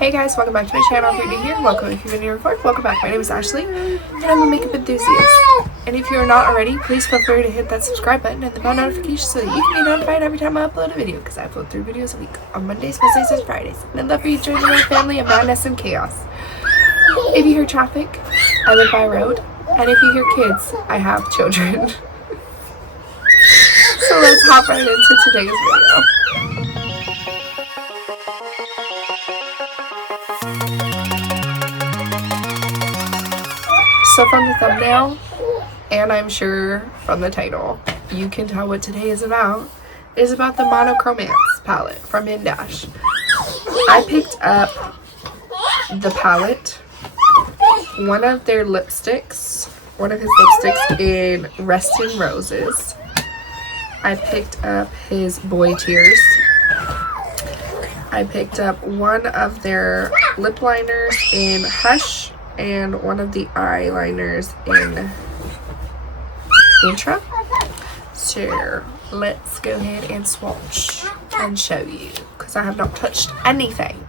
Hey guys, welcome back to my channel. If you're new here, welcome. If you've been here before, welcome back. My name is Ashley, and I'm a makeup enthusiast. And if you're not already, please feel free to hit that subscribe button and the bell notification so that you can be notified every time I upload a video, because I upload 3 videos a week on Mondays, Wednesdays, and Fridays. And I'd love for you to join my family of madness and chaos. If you hear traffic, I live by a road, and if you hear kids, I have children. So let's hop right into today's video. So from the thumbnail, and I'm sure from the title, you can tell what today is about. It is about the monochromance palette from Hindash. I picked up the palette, one of his lipsticks in Restin' Roses. I picked up his Boy Tears. I picked up one of their lip liners in Hush and one of the eyeliners in Intra. So let's go ahead and swatch and show you, because I have not touched anything.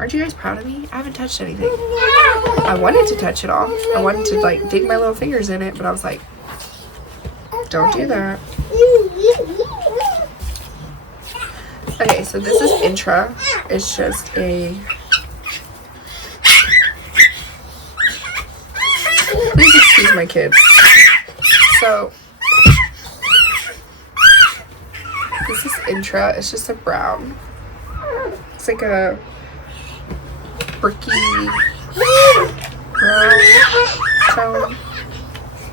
Aren't you guys proud of me? I haven't touched anything. I wanted to touch it all. I wanted to like dig my little fingers in it, but I was like, don't do that. Okay, so this is Intra. It's just a... Please excuse my kids. So, this is Intra. It's just a brown. It's like a bricky brown tone.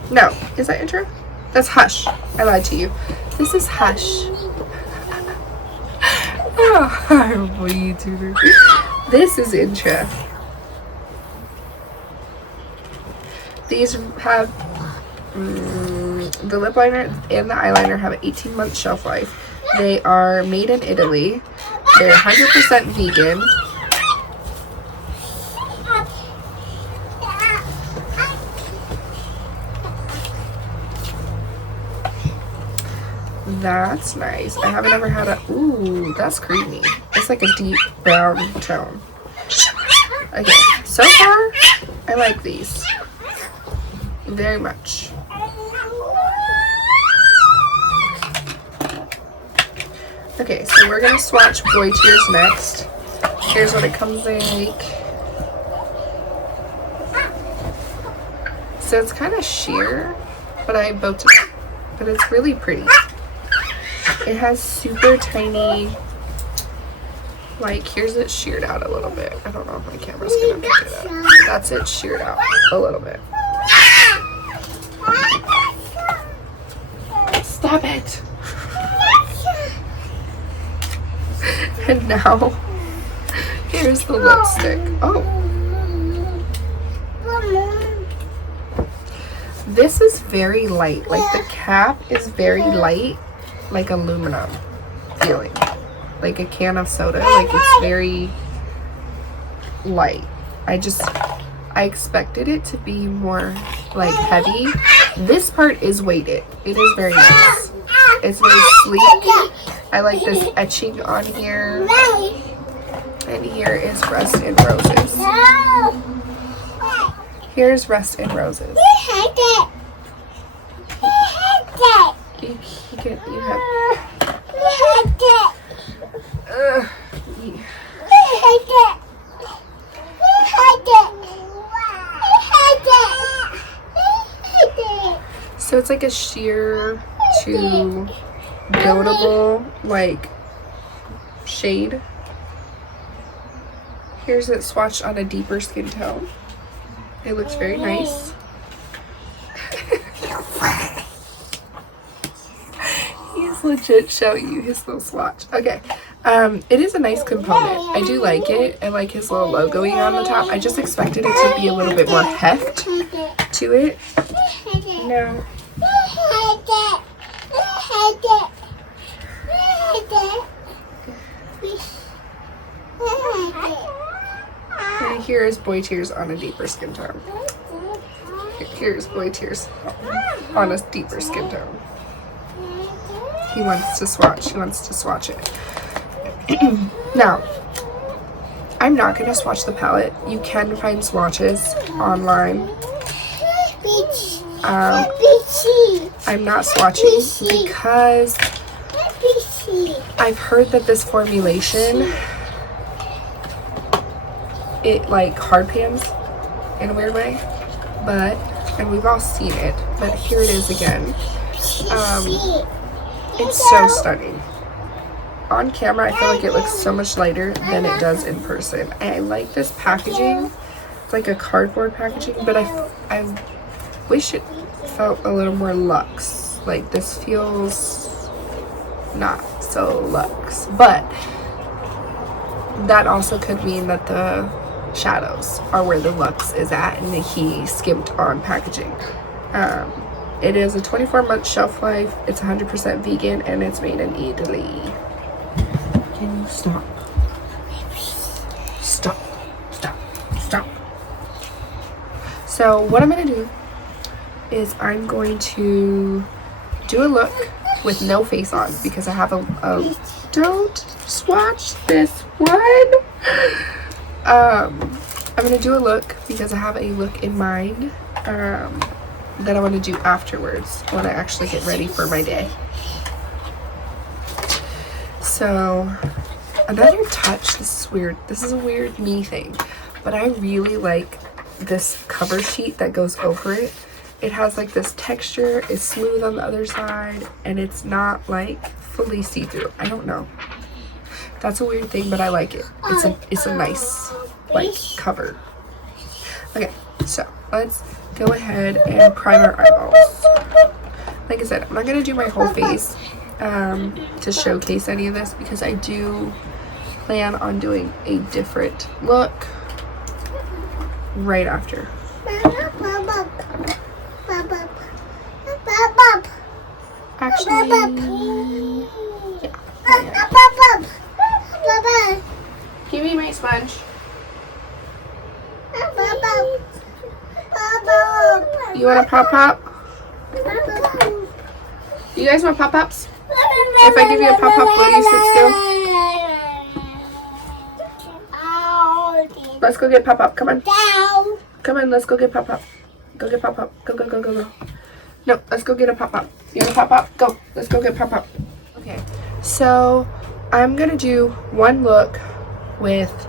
No, is that Intra? That's Hush. I lied to you. This is Hush. Oh, horrible YouTuber. This is Intra. These have the lip liner and the eyeliner have an 18-month shelf life. They are made in Italy. They're 100% vegan. That's nice. I haven't ever had a... Ooh, that's creamy. It's like a deep brown tone. Okay, so far, I like these very much. Okay, so we're gonna swatch Boy Tears next. Here's what it comes like. So it's kind of sheer, but I boat it. But it's really pretty. It has super tiny, like, here's it sheared out a little bit. I don't know if my camera's gonna pick it up. That's it sheared out a little bit. Stop it. And now, here's the lipstick. Oh. This is very light. Like, the cap is very light. Like aluminum feeling, like a can of soda. Like, it's very light. I expected it to be more like heavy. This part is weighted. It is very nice. It's very sleek. I like this etching on here. And here is Restin' Roses. Here's Restin' Roses. You have... So it's like a sheer to buildable like shade. Here's it swatched on a deeper skin tone. It looks very nice. He's legit showing you his little swatch. Okay. It is a nice component. I do like it. I like his little logoing on the top. I just expected it to be a little bit more heft to it. No. And here is Boy Tears on a deeper skin tone. Here's Boy Tears on a deeper skin tone. He wants to swatch. He wants to swatch it. Now, I'm not going to swatch the palette. You can find swatches online. I'm not swatching because I've heard that this formulation, it like hard pans in a weird way, and we've all seen it, but here it is again. It's so stunning. On camera, I feel like it looks so much lighter than it does in person. I like this packaging. It's like a cardboard packaging, but I wish it felt a little more luxe. Like this feels not so luxe, but that also could mean that the shadows are where the luxe is at and he skimped on packaging. It is a 24-month shelf life. It's 100% vegan and it's made in Italy. Can you stop? Stop. Stop. Stop. So what I'm going to do is I'm going to do a look with no face on because I have a don't swatch this one. I'm going to do a look because I have a look in mind that I want to do afterwards when I actually get ready for my day. So another touch, this is weird. This is a weird me thing, but I really like this cover sheet that goes over it. It has like this texture, it's smooth on the other side, and it's not like fully see-through. I don't know. That's a weird thing, but I like it. It's a nice like cover. Okay, so let's go ahead and prime our eyeballs. Like I said, I'm not gonna do my whole face to showcase any of this because I do plan on doing a different look right after. Actually, yeah. Give me my sponge. You want a pop-pop? You guys want pop-pops? If I give you a pop-pop, will you sit still? Let's go get pop-pop. Come on. Come on, let's go get pop-pop. Go get pop-pop. Go, go, go, go, go. No, let's go get a pop-pop. You want a pop-pop? Go. Let's go get pop-pop. Okay, so I'm going to do one look with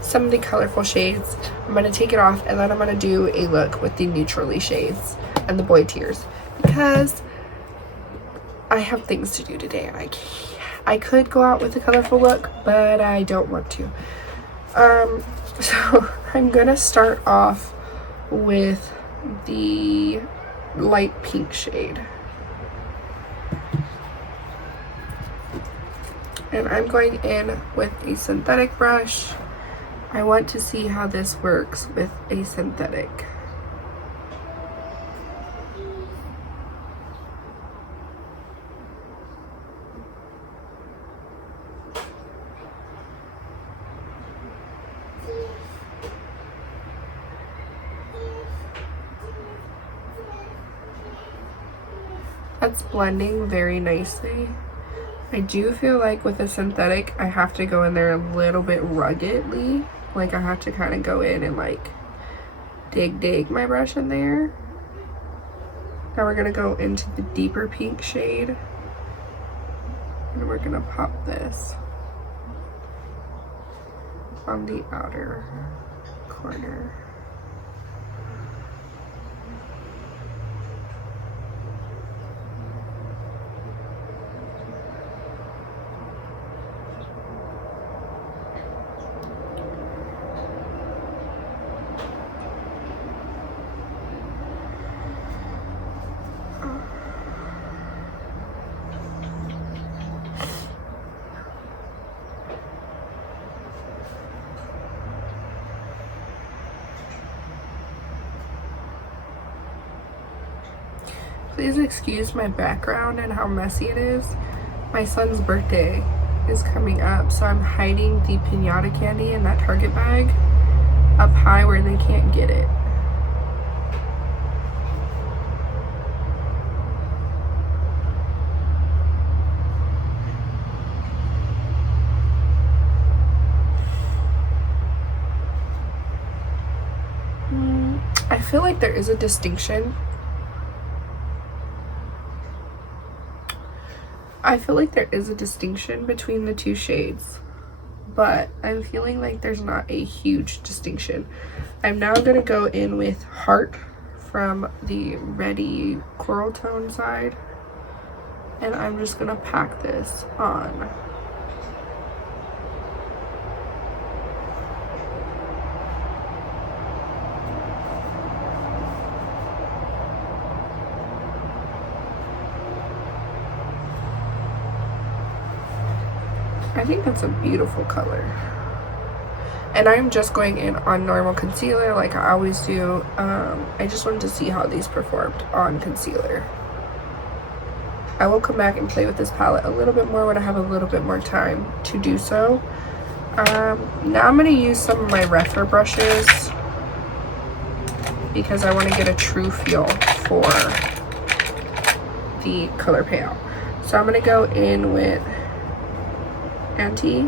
some of the colorful shades. I'm going to take it off and then I'm going to do a look with the neutrally shades and the boy tears because I have things to do today and I could go out with a colorful look, but I don't want to. So I'm going to start off with the light pink shade. And I'm going in with a synthetic brush. I want to see how this works with a synthetic. That's blending very nicely. I do feel like with a synthetic, I have to go in there a little bit ruggedly. Like I have to kind of go in and like dig my brush in there. Now we're gonna go into the deeper pink shade. And we're gonna pop this on the outer corner. Please excuse my background and how messy it is. My son's birthday is coming up, so I'm hiding the piñata candy in that Target bag up high where they can't get it. feel like there is a distinction. I feel like there is a distinction between the two shades, but I'm feeling like there's not a huge distinction. I'm now going to go in with Heart from the Ready Coral Tone side, and I'm just going to pack this on. I think that's a beautiful color. And I'm just going in on normal concealer like I always do. I just wanted to see how these performed on concealer. I will come back and play with this palette a little bit more when I have a little bit more time to do so. Now I'm going to use some of my Rephr brushes because I want to get a true feel for the color payout. So I'm going to go in with Anti.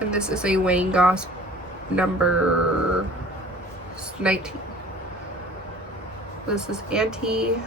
And this is a Wayne Goss number 19. This is Anti.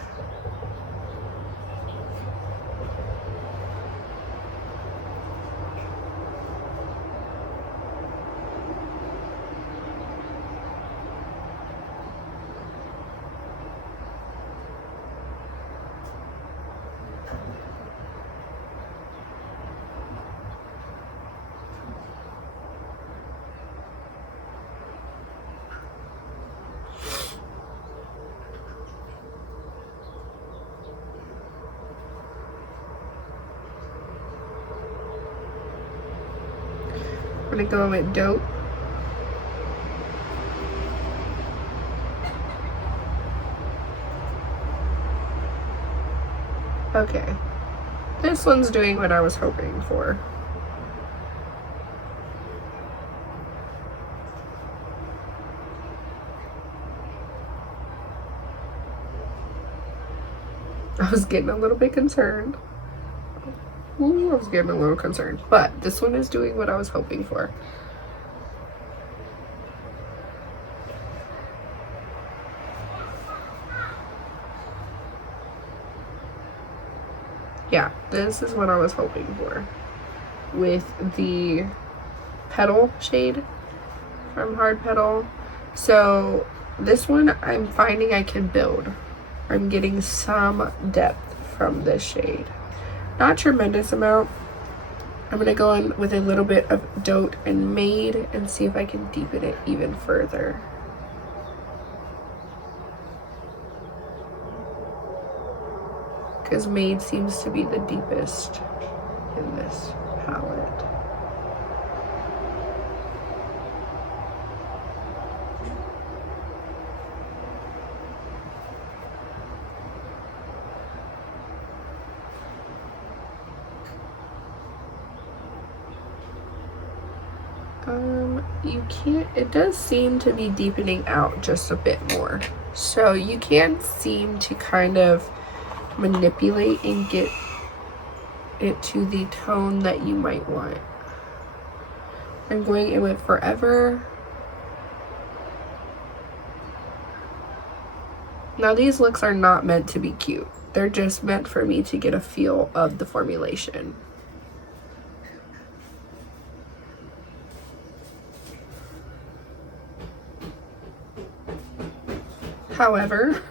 I'm gonna go with Dope. Okay, this one's doing what I was hoping for. I was getting a little bit concerned. Ooh, I was getting a little concerned, but this one is doing what I was hoping for. Yeah, this is what I was hoping for with the Petal shade from Hard Petal. So this one I'm finding I can build. I'm getting some depth from this shade. Not tremendous amount. I'm gonna go in with a little bit of Dote and Made and see if I can deepen it even further. Because Made seems to be the deepest in this palette. You can't, it does seem to be deepening out just a bit more. So you can seem to kind of manipulate and get it to the tone that you might want. I'm going in with Forever. Now these looks are not meant to be cute. They're just meant for me to get a feel of the formulation. However,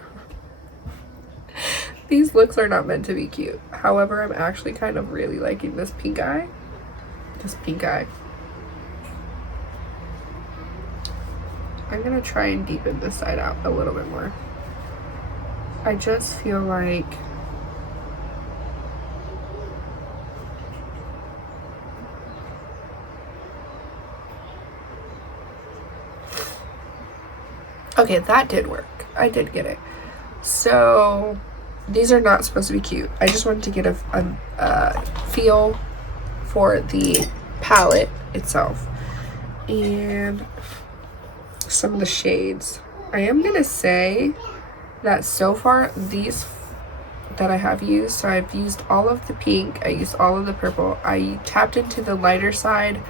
these looks are not meant to be cute. However, I'm actually kind of really liking this pink eye. This pink eye. I'm gonna try and deepen this side out a little bit more. I just feel like okay, that did work. I did get it. So these are not supposed to be cute. I just wanted to get a feel for the palette itself and some of the shades. I am gonna say that so far these that I have used. So I've used all of the pink, I used all of the purple, I tapped into the lighter side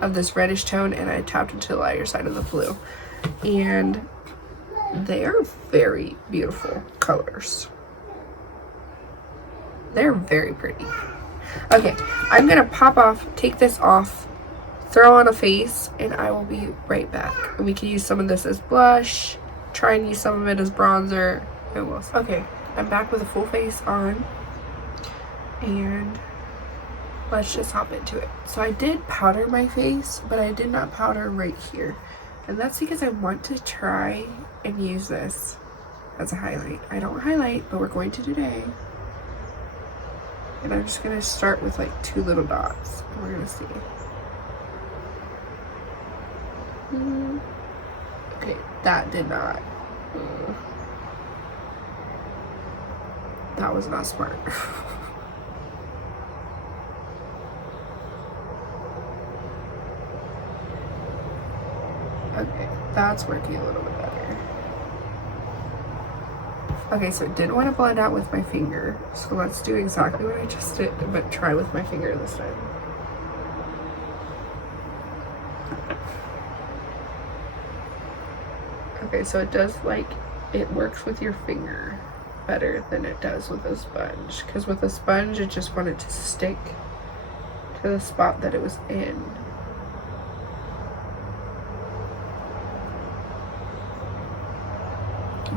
of this reddish tone, and I tapped into the lighter side of the blue, and they are very beautiful colors. They're very pretty. Okay, I'm gonna pop off, take this off, throw on a face, and I will be right back. And we can use some of this as blush, try and use some of it as bronzer, and we'll see. Okay, I'm back with a full face on, and let's just hop into it. So I did powder my face, but I did not powder right here. And that's because I want to try and use this as a highlight. I don't highlight, but we're going to today. And I'm just gonna start with like 2 little dots. And we're gonna see. Okay, that did not. That was not smart. Okay, that's working a little bit better. Okay, so I didn't want to blend out with my finger, so let's do exactly what I just did, but try with my finger this time. Okay, so it does, like, it works with your finger better than it does with a sponge, because with a sponge it just wanted to stick to the spot that it was in.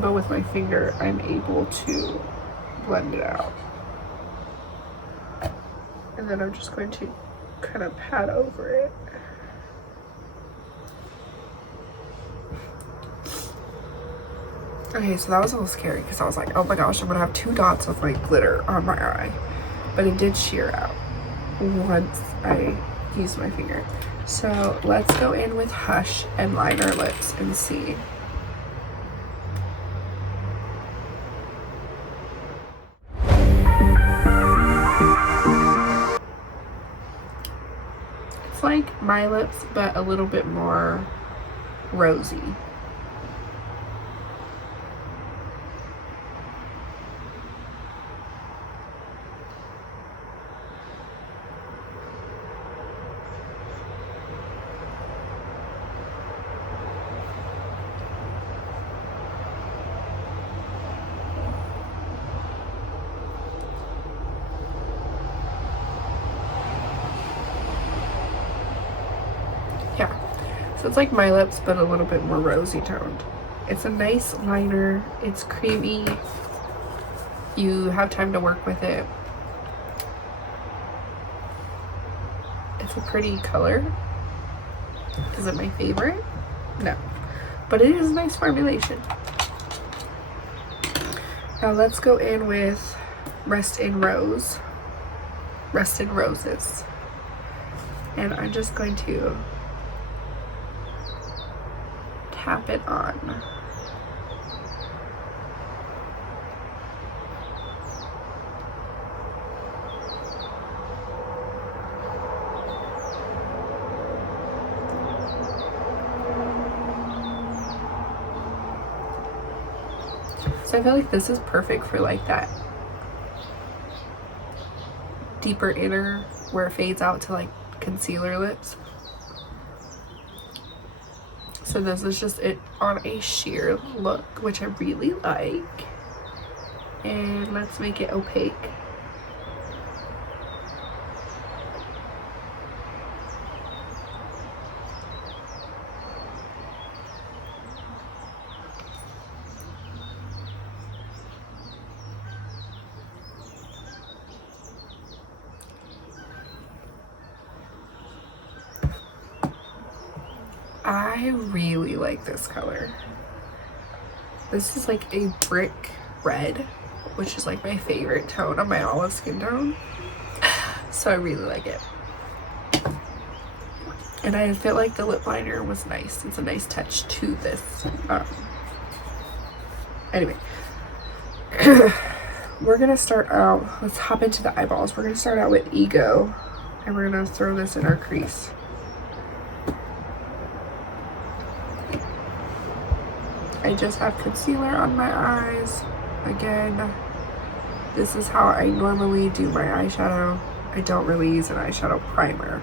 But with my finger, I'm able to blend it out. And then I'm just going to kind of pat over it. Okay, so that was a little scary because I was like, oh my gosh, I'm gonna have 2 dots of like glitter on my eye. But it did sheer out once I used my finger. So let's go in with Hush and line our lips and see. It's like my lips, but a little bit more rosy. Yeah, so it's like my lips, but a little bit more rosy toned. It's a nice liner. It's creamy. You have time to work with it. It's a pretty color. Is it my favorite? No, but it is a nice formulation. Now let's go in with Rest in Roses. And I'm just going to tap it on. So I feel like this is perfect for like that deeper inner where it fades out to like concealer lips. So this is just it on a sheer look, which I really like. And let's make it opaque. I really like this color. This is like a brick red, which is like my favorite tone on my olive skin tone. So I really like it. And I feel like the lip liner was nice. It's a nice touch to this. Anyway, we're gonna start out, let's hop into the eyeballs. We're gonna start out with Ego, and we're gonna throw this in our crease. I just have concealer on my eyes. Again, this is how I normally do my eyeshadow. I don't really use an eyeshadow primer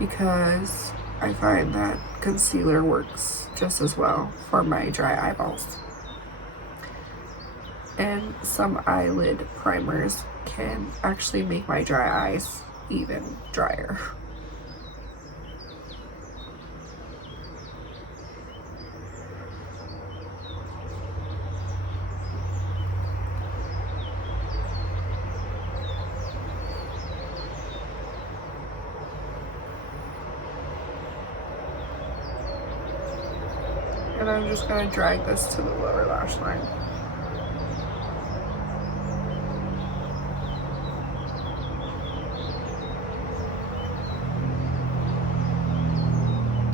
because I find that concealer works just as well for my dry eyeballs. And some eyelid primers can actually make my dry eyes even drier. And I'm just going to drag this to the lower lash line.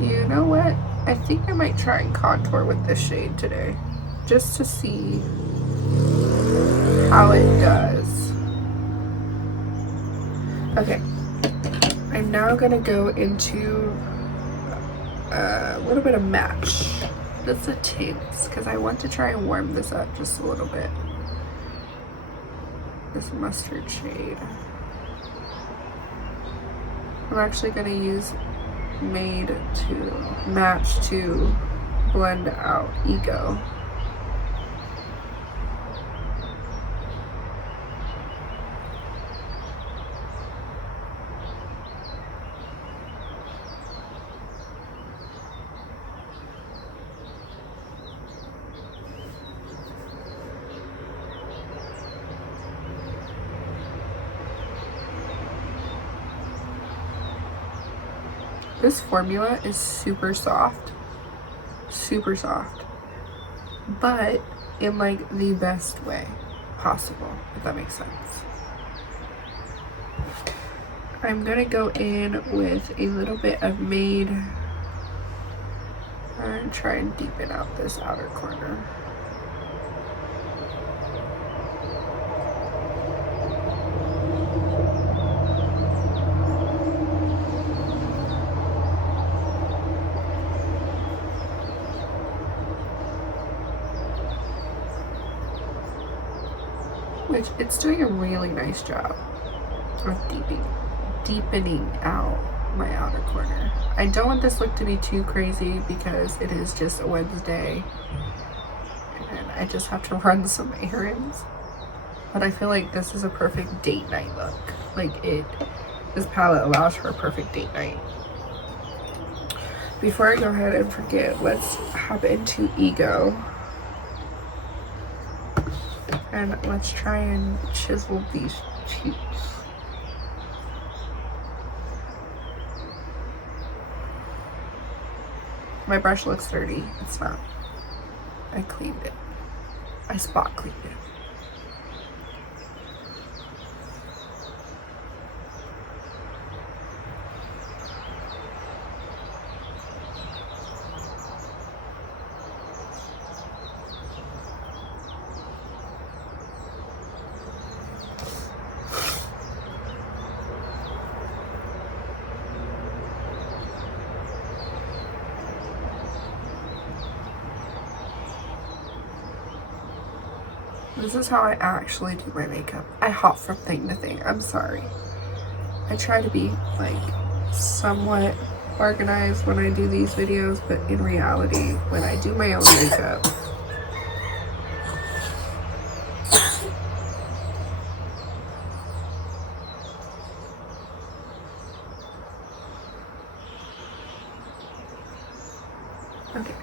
You know what? I think I might try and contour with this shade today, just to see how it does. Okay, I'm now gonna go into a little bit of Match. That's a tints, because I want to try and warm this up just a little bit. This mustard shade. I'm actually gonna use Made to Match to blend out Ego. This formula is super soft, but in like the best way possible, if that makes sense. I'm gonna go in with a little bit of Made and try and deepen out this outer corner. Which it's doing a really nice job of deepening out my outer corner. I don't want this look to be too crazy because it is just a Wednesday and I just have to run some errands. But I feel like this is a perfect date night look. Like this palette allows for a perfect date night. Before I go ahead and forget, let's hop into Ego. And let's try and chisel these cheeks. My brush looks dirty. It's not. I cleaned it. I spot cleaned it. This is how I actually do my makeup. I hop from thing to thing. I'm sorry. I try to be like somewhat organized when I do these videos, but in reality, when I do my own makeup, okay.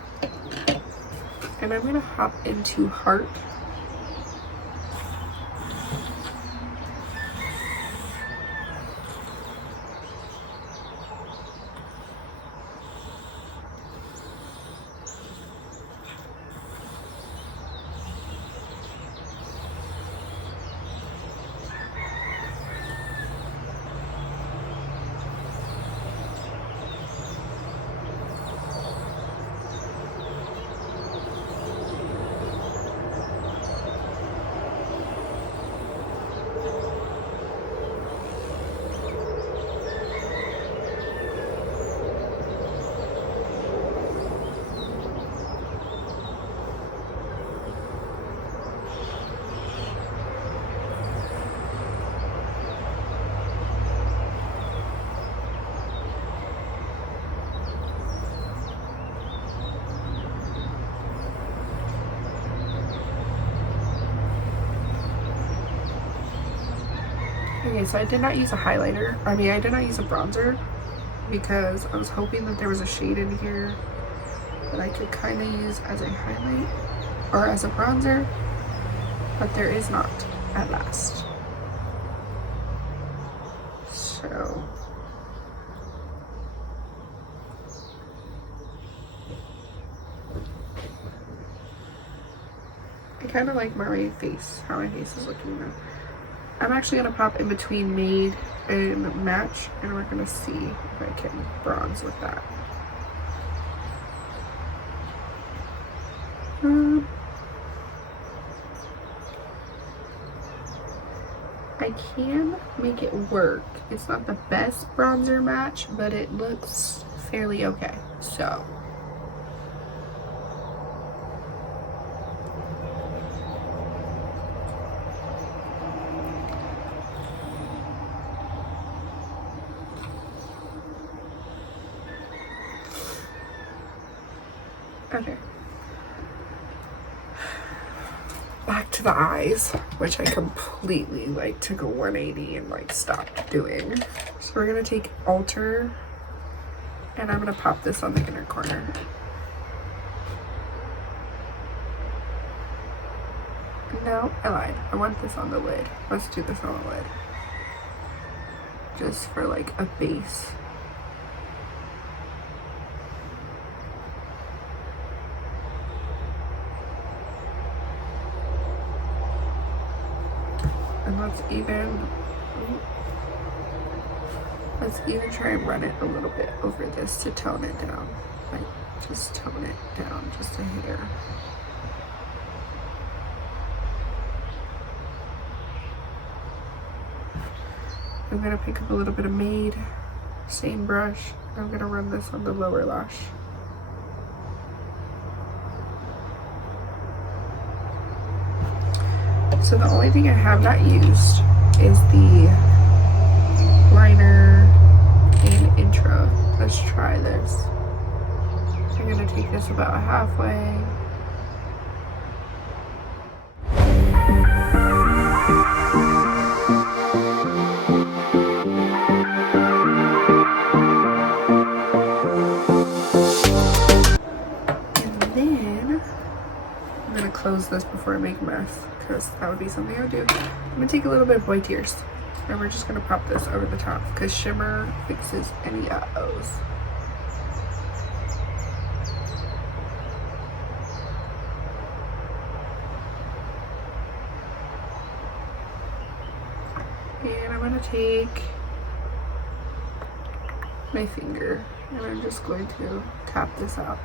And I'm gonna hop into Heart. Okay, so I did not use a highlighter. I mean, I did not use a bronzer because I was hoping that there was a shade in here that I could kind of use as a highlight or as a bronzer, but there is not at last. So I kind of like my face, how my face is looking now. I'm actually gonna pop in between Made and Match, and we're gonna see if I can bronze with that. I can make it work. It's not the best bronzer match, but it looks fairly okay. So okay. Back to the eyes, which I completely like took a 180 and like stopped doing. So we're gonna take Alter and I'm gonna pop this on the inner corner. No, I lied. I want this on the lid. Let's do this on the lid. Just for like a base. And let's even try and run it a little bit over this to tone it down. Like, just tone it down just a hair. I'm gonna pick up a little bit of Made, same brush. I'm gonna run this on the lower lash. So the only thing I have not used is the liner in Intro. Let's try this. I'm gonna take this about halfway. And then I'm gonna close this before I make a mess, because that would be something I would do. I'm gonna take a little bit of White Tears, and we're just gonna pop this over the top, because shimmer fixes any uh-ohs. And I'm gonna take my finger, and I'm just going to tap this out.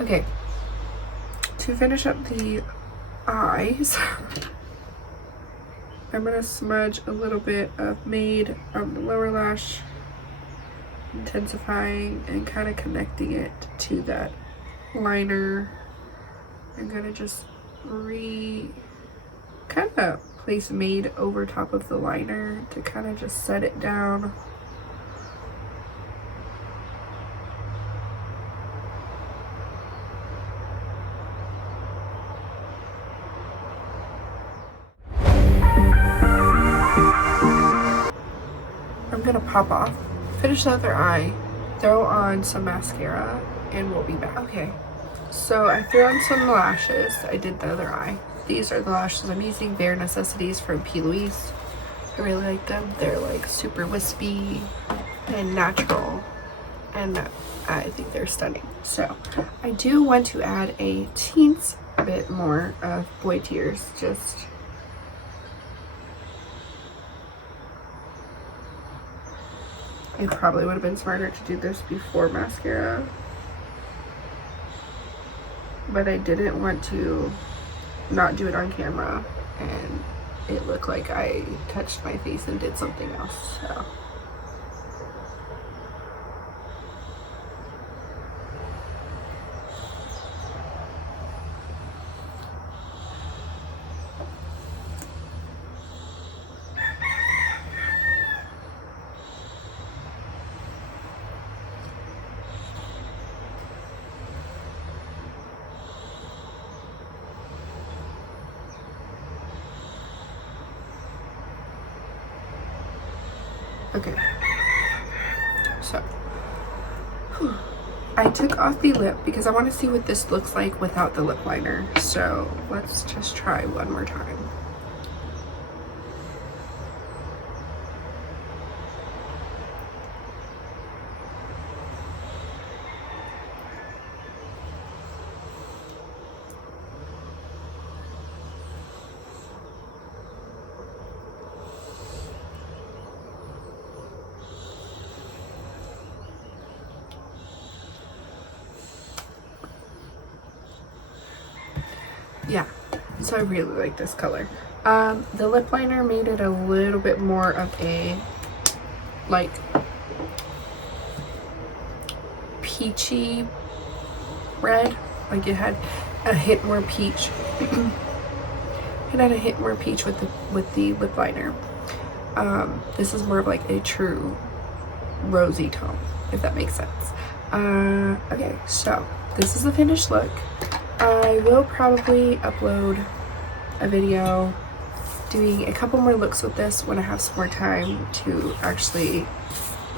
Okay, to finish up the eyes, I'm gonna smudge a little bit of Made on the lower lash, intensifying and kind of connecting it to that liner. I'm gonna just kind of place Made over top of the liner to kind of just set it down. I'm gonna pop off, finish the other eye, throw on some mascara, and we'll be back. Okay, so I threw on some lashes. I did the other eye. These are the lashes I'm using, Bare Necessities from P. Louise. I really like them. They're like super wispy and natural, and I think they're stunning. So I do want to add a teensy bit more of boy tears. Just it probably would have been smarter to do this before mascara, but I didn't want to not do it on camera and it looked like I touched my face and did something else. So okay, so I took off the lip because I want to see what this looks like without the lip liner. So let's just try one more time. Yeah, so I really like this color. The lip liner made it a little bit more of a like peachy red. Like it had a hint more peach. It had a hint more peach with the lip liner. This is more of like a true rosy tone, if that makes sense. Okay, so this is the finished look. I will probably upload a video doing a couple more looks with this when I have some more time to actually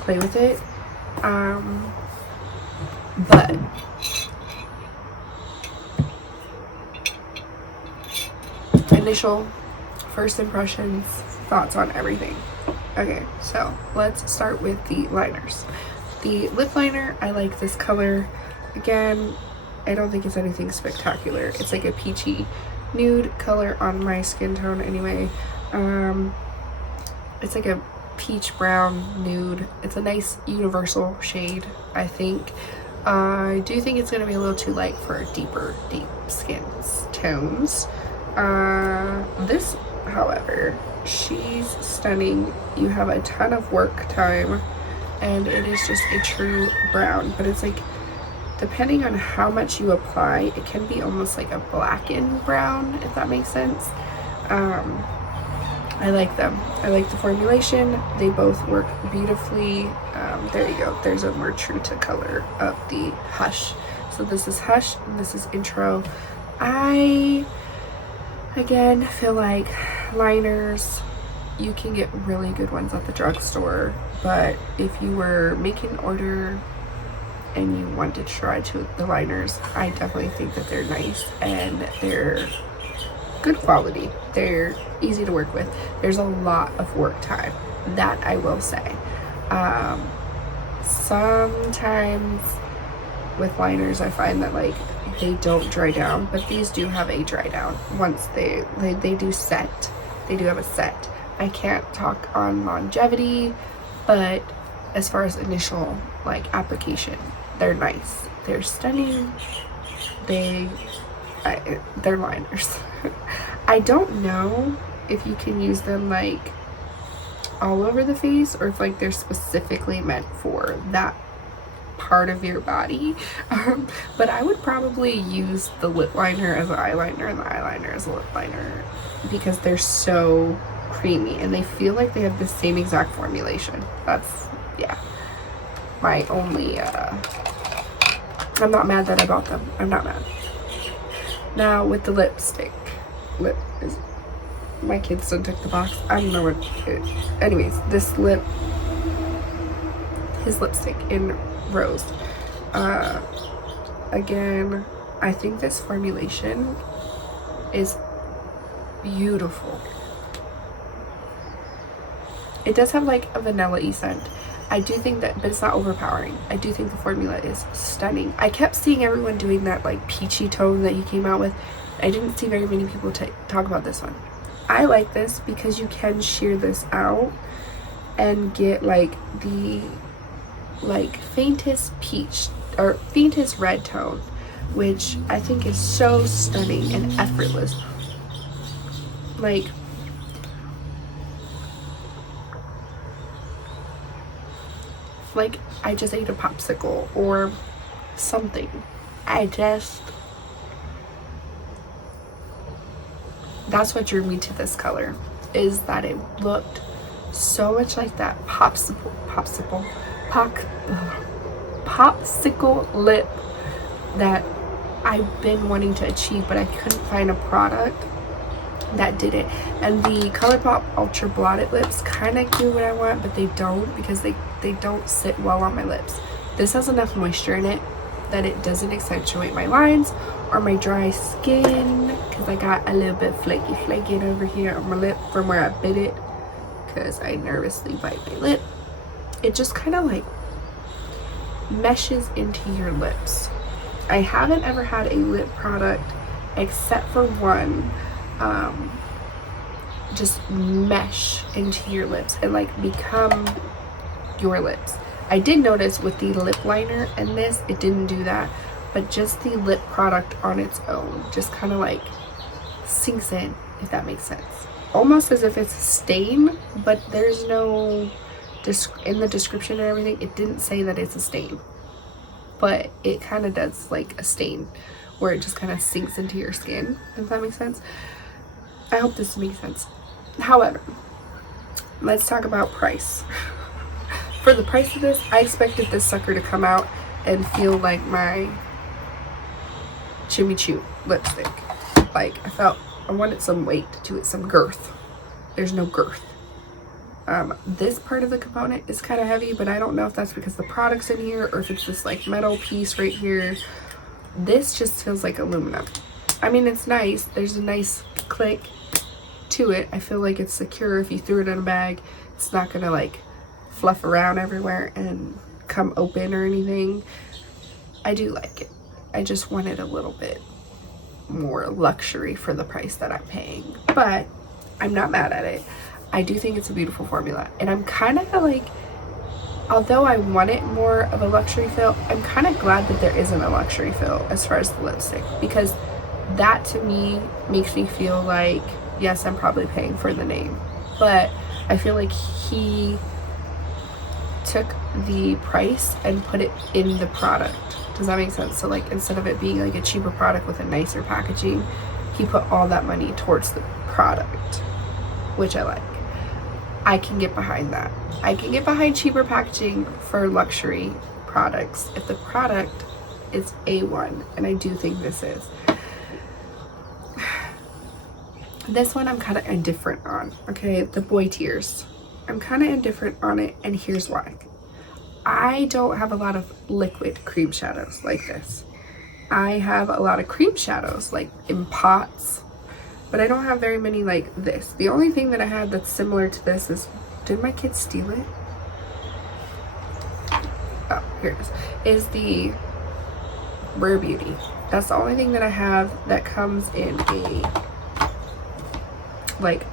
play with it. But initial first impressions, thoughts on everything. Okay, so let's start with the liners. The lip liner, I like this color. Again, I don't think it's anything spectacular. It's like a peachy nude color on my skin tone anyway. It's like a peach brown nude. It's a nice universal shade, I think. I do think it's going to be a little too light for deeper, deep skin tones. This, however, she's stunning. You have a ton of work time, and it is just a true brown, but it's like, depending on how much you apply, it can be almost like a blackened brown, if that makes sense. I like them. I like the formulation. They both work beautifully. There you go. There's a more true to color of the Hush. So this is Hush and this is Intro. I, again, feel like liners, you can get really good ones at the drugstore, but if you were making an order and you want to try the liners, I definitely think that they're nice and they're good quality. They're easy to work with. There's a lot of work time, that I will say. Sometimes with liners I find that like they don't dry down, but these do have a dry down once they do set. They do have a set. I can't talk on longevity, but as far as initial like application, they're nice. They're stunning. They're liners. I don't know if you can use them like all over the face or if like they're specifically meant for that part of your body. But I would probably use the lip liner as an eyeliner and the eyeliner as a lip liner because they're so creamy and they feel like they have the same exact formulation. That's, yeah, my only I'm not mad that I bought them. I'm not mad. Now with the lipstick, my kids still took the box. I don't know what anyways, this his lipstick in Rose. Again, I think this formulation is beautiful. It does have like a vanilla-y scent. I do think that, but it's not overpowering. I do think the formula is stunning. I kept seeing everyone doing that like peachy tone that he came out with. I didn't see very many people talk about this one. I like this because you can shear this out and get like the like faintest peach or faintest red tone, which I think is so stunning and effortless. Like I just ate a popsicle or something. That's what drew me to this color, is that it looked so much like that popsicle lip that I've been wanting to achieve, but I couldn't find a product that did it. And the ColourPop Ultra Blotted Lips kind of do what I want, but they don't, because they don't sit well on my lips. This has enough moisture in it that it doesn't accentuate my lines or my dry skin, because I got a little bit flaking over here on my lip from where I bit it, because I nervously bite my lip. It just kind of like meshes into your lips. I haven't ever had a lip product except for one just mesh into your lips and like become your lips. I did notice with the lip liner and this, it didn't do that, but just the lip product on its own just kind of like sinks in, if that makes sense. Almost as if it's a stain, but there's no in the description and everything, it didn't say that it's a stain, but it kind of does like a stain where it just kind of sinks into your skin, if that makes sense. I hope this makes sense. However, let's talk about price. For the price of this, I expected this sucker to come out and feel like my Jimmy Choo lipstick. Like, I wanted some weight to it, some girth. There's no girth. This part of the component is kind of heavy, but I don't know if that's because the product's in here or if it's this like metal piece right here. This just feels like aluminum. I mean, it's nice. There's a nice click to it. I feel like it's secure. If you threw it in a bag, it's not gonna like fluff around everywhere and come open or anything. I do like it. I just wanted a little bit more luxury for the price that I'm paying, but I'm not mad at it. I do think it's a beautiful formula, and I'm kind of like, although I wanted more of a luxury feel, I'm kind of glad that there isn't a luxury feel as far as the lipstick, because that to me makes me feel like, yes, I'm probably paying for the name, but I feel like he took the price and put it in the product. Does that make sense? So like, instead of it being like a cheaper product with a nicer packaging, he put all that money towards the product, which I like. I can get behind that. I can get behind cheaper packaging for luxury products if the product is A1, and I do think this is. This one I'm kind of indifferent on, okay? The Boy Tears. I'm kind of indifferent on it, and here's why. I don't have a lot of liquid cream shadows like this. I have a lot of cream shadows like in pots, but I don't have very many like this. The only thing that I have that's similar to this is, did my kids steal it? Oh, here it is the Rare Beauty. That's the only thing that I have that comes in a like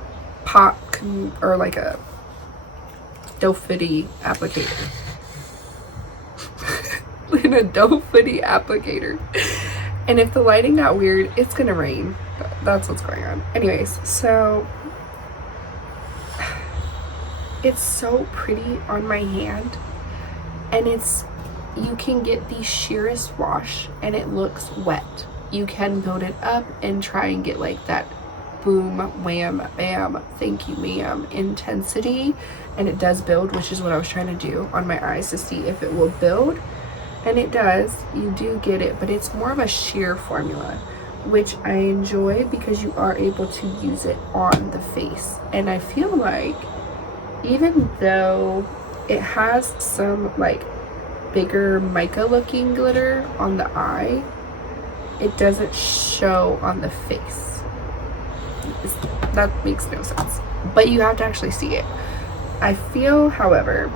pot or like a doe footy applicator. In a doe footy applicator. And if the lighting got weird, it's gonna rain. That's what's going on. Anyways, so it's so pretty on my hand, and you can get the sheerest wash and it looks wet. You can build it up and try and get like that boom, wham, bam, thank you ma'am intensity, and it does build, which is what I was trying to do on my eyes to see if it will build, and it does. You do get it, but it's more of a sheer formula, which I enjoy because you are able to use it on the face. And I feel like even though it has some like bigger mica looking glitter on the eye, it doesn't show on the face. That makes no sense, but you have to actually see it. I feel, however,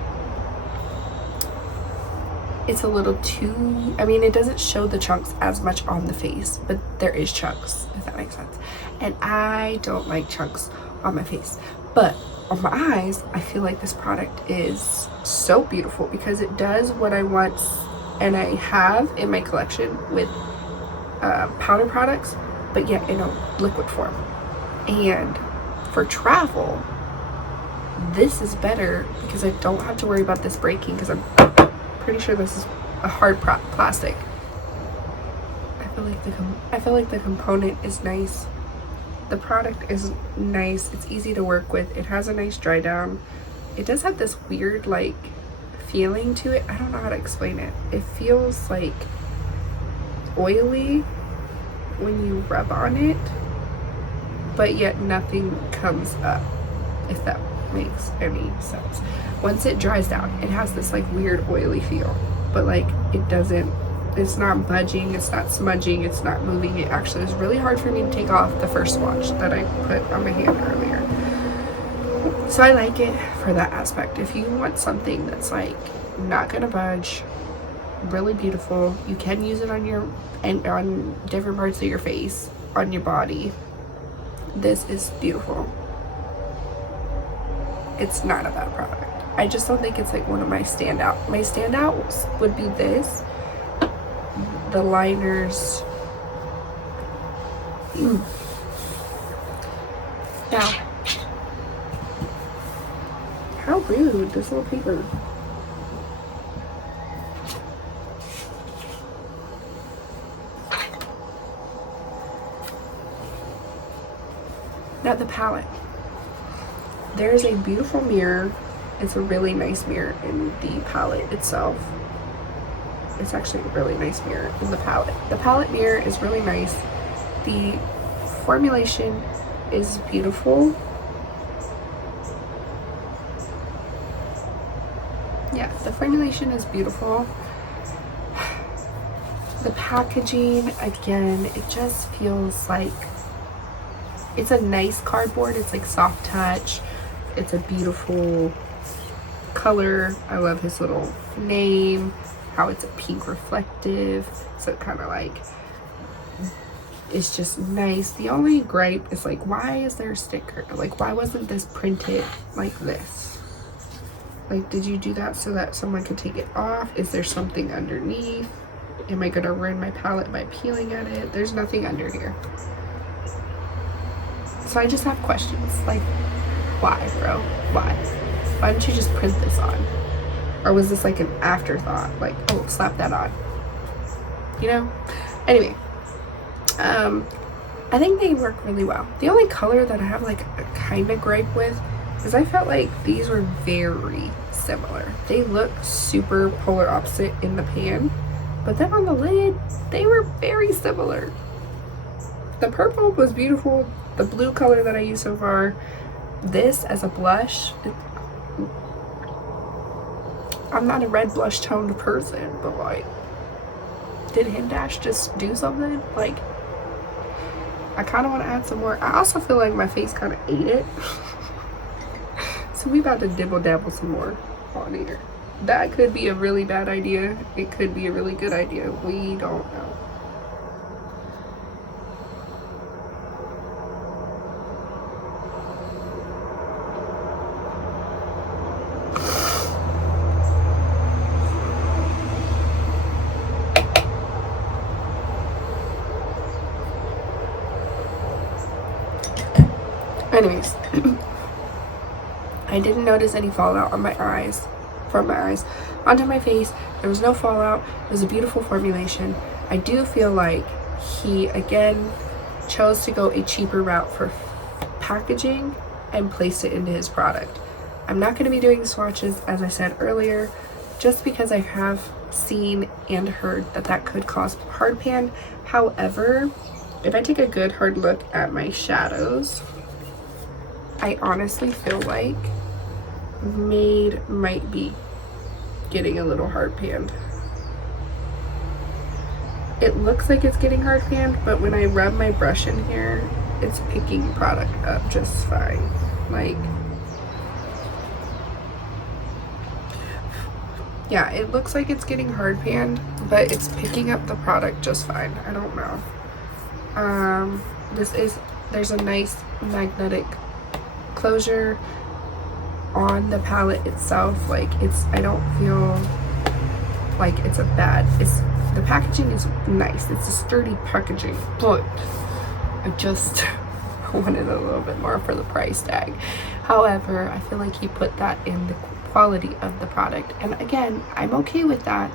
it's a little too, I mean, it doesn't show the chunks as much on the face, but there is chunks, if that makes sense. And I don't like chunks on my face, but on my eyes, I feel like this product is so beautiful because it does what I want and I have in my collection with powder products, but yet in a liquid form. And for travel, this is better because I don't have to worry about this breaking, because I'm pretty sure this is a hard plastic. I feel like the component is nice. The product is nice. It's easy to work with. It has a nice dry down. It does have this weird like feeling to it. I don't know how to explain it. It feels like oily when you rub on it, but yet nothing comes up, if that makes any sense. Once it dries down, it has this like weird oily feel, but like it's not budging, it's not smudging, it's not moving. It actually was really hard for me to take off the first swatch that I put on my hand earlier. So I like it for that aspect. If you want something that's like not gonna budge, really beautiful, you can use it on on different parts of your face, on your body. This is beautiful. It's not a bad product. I just don't think it's like one of my standout. My standouts would be this, the liners. Now, how rude, this little paper. Now the palette. There's a beautiful mirror. It's a really nice mirror in the palette itself. It's actually a really nice mirror in the palette. The palette mirror is really nice. The formulation is beautiful. Yeah, the formulation is beautiful. The packaging, again, it just feels like it's a nice cardboard. It's like soft touch. It's a beautiful color. I love his little name, how it's a pink reflective, so it kind of like, it's just nice. The only gripe is like, why is there a sticker? Like, why wasn't this printed like this? Like, did you do that so that someone could take it off? Is there something underneath? Am I gonna ruin my palette by peeling at it? There's nothing under here. So I just have questions, like, why, bro? Why? Why didn't you just print this on? Or was this like an afterthought? Like, oh, slap that on. You know? Anyway, I think they work really well. The only color that I have like a kind of gripe with is I felt like these were very similar. They look super polar opposite in the pan, but then on the lid, they were very similar. The purple was beautiful. The blue color that I use so far, this as a blush, I'm not a red blush toned person, but like, did Hindash just do something? Like, I kind of want to add some more. I also feel like my face kind of ate it. So we about to dibble dabble some more on here. That could be a really bad idea. It could be a really good idea. We don't know. Anyways, I didn't notice any fallout on my eyes, from my eyes onto my face. There was no fallout. It was a beautiful formulation. I do feel like he again chose to go a cheaper route for packaging and placed it into his product. I'm not going to be doing swatches, as I said earlier, just because I have seen and heard that that could cause hard pan. However, if I take a good hard look at my shadows, I honestly feel like Made might be getting a little hard panned. It looks like it's getting hard panned, but when I rub my brush in here, it's picking product up just fine. Like, yeah, it looks like it's getting hard panned, but it's picking up the product just fine. I don't know. There's a nice magnetic closure on the palette itself. Like I don't feel like it's the packaging is nice. It's a sturdy packaging, but I just wanted a little bit more for the price tag. However, I feel like he put that in the quality of the product, and again, I'm okay with that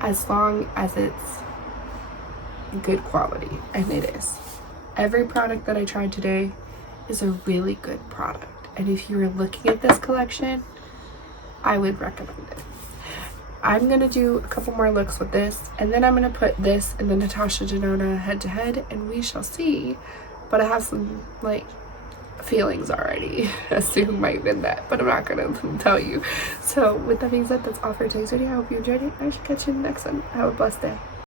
as long as it's good quality, and it is. Every product that I tried today is a really good product, and if you were looking at this collection, I would recommend it. I'm gonna do a couple more looks with this, and then I'm gonna put this and the Natasha Denona head to head, and we shall see. But I have some like feelings already as to who might win that, but I'm not gonna tell you. So with that being said, that's all for today's video. I hope you enjoyed it. I should catch you in the next one. Have a blessed day.